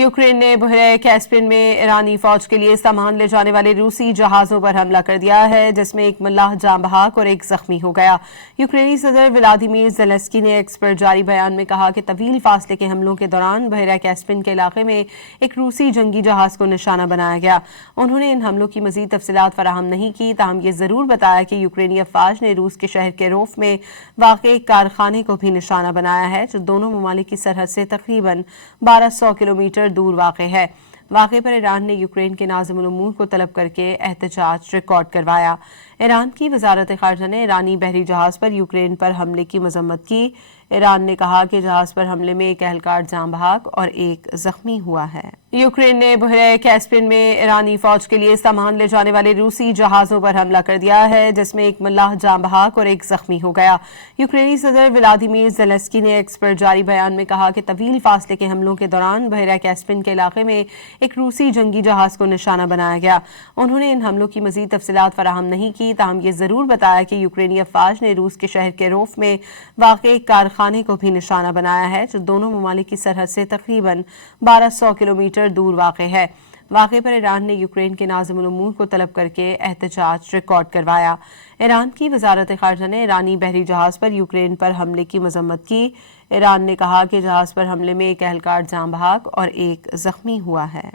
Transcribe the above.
Ukraine ने बहरे Caspian में ईरानी फौज के लिए सामान ले जाने वाले रूसी जहाजों पर हमला कर दिया है, जिसमें एक मल्लाह जान बहक और एक जख्मी हो गया। यूक्रेनी सदर व्लादिमीर ज़ेलेंस्की ने एक्स पर जारी बयान में कहा कि तवील फासले के हमलों के दौरान बहरा कैस्पियन के इलाके में एक रूसी जंगी जहाज को निशाना बनाया गया। उन्होंने इन हमलों की मजीद तफसीलात फराहम नहीं की, ताहम ये जरूर बताया कि यूक्रेनी अफवाज ने रूस के शहर केरोफ में वाक़े कारखाने को भी निशाना बनाया है, जो दोनों ममालिक की सरहद से तकरीबन 1200 किलोमीटर दूर वाक़े है। वाक़े पर ईरान ने यूक्रेन के नाज़िमुल उमूर को तलब करके एहतजाज रिकॉर्ड करवाया। ईरान की वज़ारत ख़ारजा ने ईरानी बहरी जहाज़ पर यूक्रेन पर हमले की मजम्मत की। ईरान ने कहा कि जहाज़ पर हमले में एक एहलकार जान बहक और एक जख्मी हुआ है। यूक्रेन ने बहरे कैस्पियन में ईरानी फौज के लिए सामान ले जाने वाले रूसी जहाज़ों पर हमला कर दिया है, जिसमें एक मल्लाह जान बहक और एक जख्मी हो गया। यूक्रेनी सदर व्लादिमीर ज़ेलेंस्की ने एक्स पर जारी बयान में कहा कि तवील फासले के हमलों के दौरान बहरा कैस्पियन के इलाके में एक रूसी जंगी जहाज को निशाना बनाया गया। उन्होंने इन हमलों की मजीद तफसीलात फराहम नहीं की, ताहम ये जरूर बताया कि यूक्रेनी अफवाज ने रूस के शहर केरोफ में वाक़े कारखाने को भी निशाना बनाया है, जो दोनों ममालिक की सरहद से तकरीबन 1200 किलोमीटर दूर वाक़े है। वाक़े पर ईरान ने यूक्रेन के नाज़िमुल उमूर को तलब करके एहतजाज रिकॉर्ड करवाया। ईरान की वज़ारत ख़ारजा ने ईरानी बहरी जहाज़ पर यूक्रेन पर हमले की मजम्मत की। ईरान ने कहा कि जहाज़ पर हमले में एक एहलकार जान बहक और एक जख्मी हुआ है।